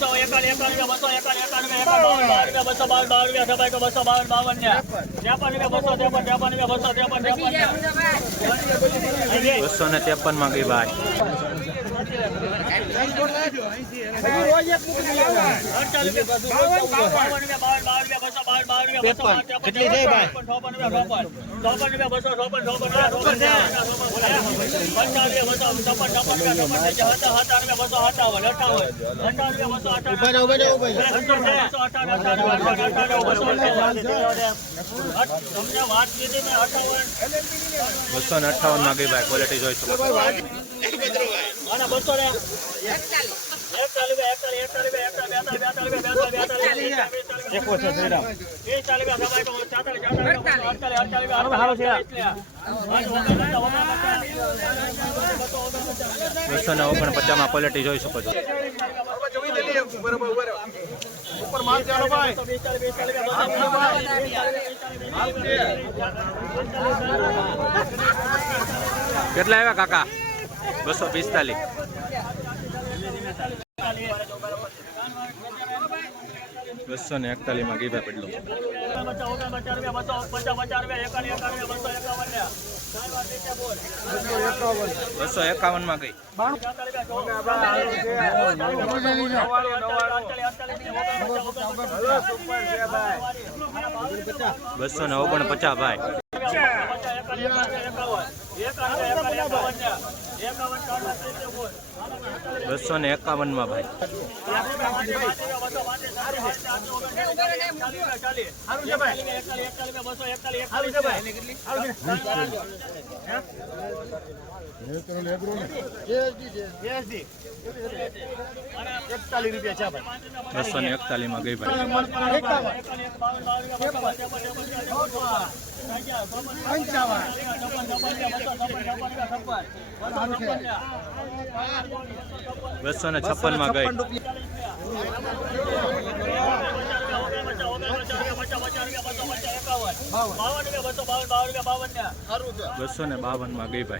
બસો એકાવન એકાવન બસો એકાવન બાવન બસો બાર બાવન રૂપિયા સભાઈ બસો બાવન બાવન ને ત્રેપન રૂપિયા બસો ત્રેપન ત્રેપન રૂપિયા બસો ત્રેપન ત્રેપન ને ત્રેપનમાં ગઈ ભાઈ. બસો ને અઠાવનમાં ગઈ ભાઈ ક્વોલિટી જોઈ બસો ને ચાલી બસો ને ઓગણપચાસમાં ક્વોલિટી જોઈ શકો છો. કેટલા આવ્યા કાકા? બસો પિસ્તાલીસ. બસો ને એકતાલીસમાં ભાઈ પડલો બસો એકાવનમાં ગઈ. બસો ને ઓગણ પચાસ ભાઈ. બસો ને એકાવનમાં ભાઈ. એકતાલીસ રૂપિયા ભાઈ. બસો ને એકતાલીસમાં ગઈ ભાઈ બસો ને છપ્પનમાં ગઈ બસો ને બાવનમાં ગઈ ભાઈ.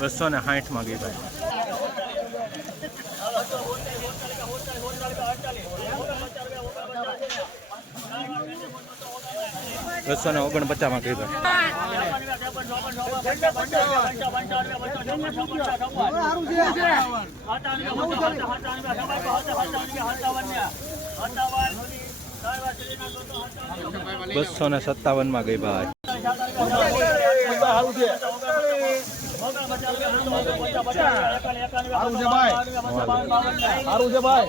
બસો ને સાઠમાં ગઈ ભાઈ. બસો ને ઓગણપચાસમાં ગઈ ભાઈ. બસો ને સત્તાવનમાં ગઈ ભાઈ. સારું છે ભાઈ.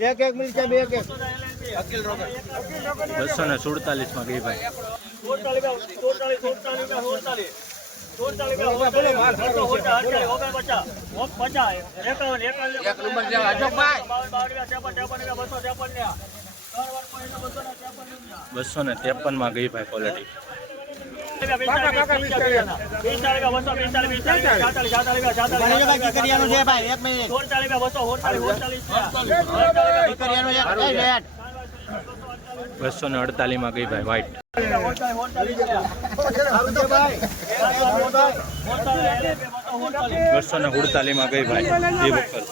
એક એક મિનિટ બસો ને સુડતાલીસમાં ગઈ ભાઈ બસો ને ત્રેપનમાં ગઈ ભાઈ ક્વોલિટી બસો ને અડતાલીસમાં ગઈ ભાઈ? વ્હાઈટ બસો ને અડતાલીસમાં ગઈ ભાઈ એ વકલ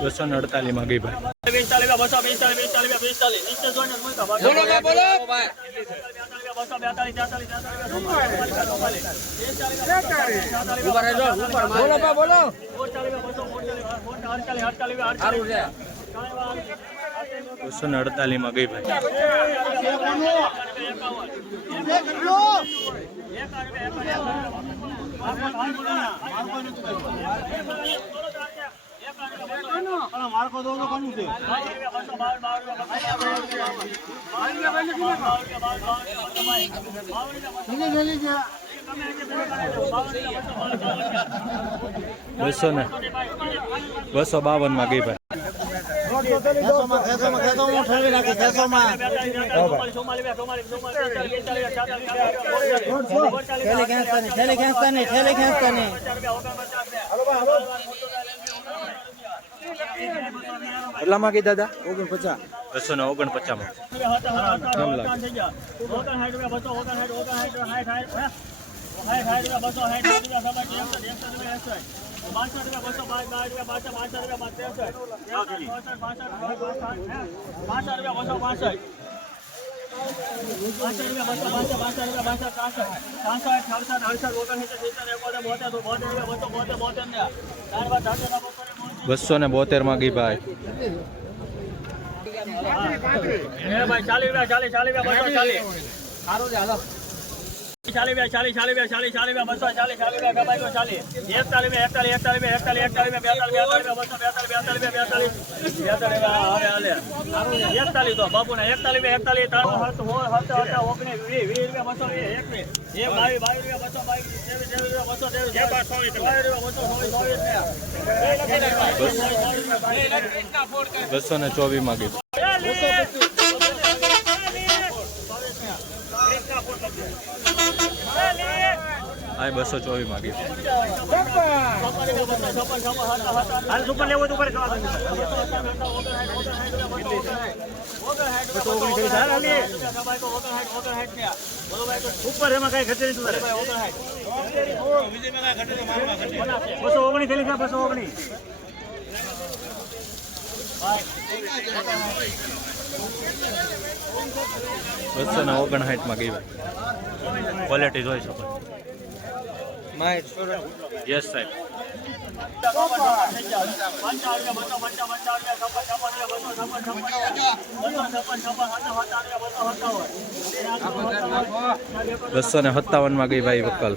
બસો ને અડતાલીસમાં ગઈ ભાઈ પિસ્તાલીસ બસો પિસ્તાલીસ પિસ્તાલીસ પિસ્તાલીસ મૂકો. બોલો બોલો બસો ને અડતાલીસમાં ગઈ ભાઈ. બસો ને બસો બાવનમાં ગઈ ભાઈ ખેંચોમાં, ખેંચોમાં, દાદા? દાદા બસો ને ઓગણપચાસમાં. બસો ને બોતેરમાં ગઈ ભાઈ. ચાલી રૂપિયા ચાલી ચાલી ચાલી. ચાલી બે ચાલી ચાલી બે ચાલી ચાલી બે બસો ચાલી ચાલી બે ગબાઈ તો ચાલી. એકતાલી બે એકતાલી એકતાલી બે એકતાલી એકતાલી બે બેતાલી બેતાલી બસો બેતાલી બેતાલી બે બેતાલી બેતાલી હવે હાલે. એકતાલી તો બાપુ ને એકતાલી બે એકતાલી ત્રણ હત હો હત હત ઓગણીસ વીસ વીસ રૂપિયા બસો વીસ એકવીસ. એક બાવીસ બાવીસ રૂપિયા બસો બાવીસ ત્રેવીસ ત્રેવીસ રૂપિયા બસો ત્રેવીસ ચોવીસ રૂપિયા બસો ચોવીસ ચોવીસ બસો ને ચોવીસમાં આ બસો ચોવીસ માંગી ઉપર એમાં કઈ ખર્ચે નહીં બસો ઓગણી થયેલી બસો ઓગણીસ. બસો ને ઓગણસાઠમાં ભાઈ ક્વોલિટી જોઈ શકો. યસ સાહેબ બસો ને સત્તાવનમાં ગઈ ભાઈ વકલ.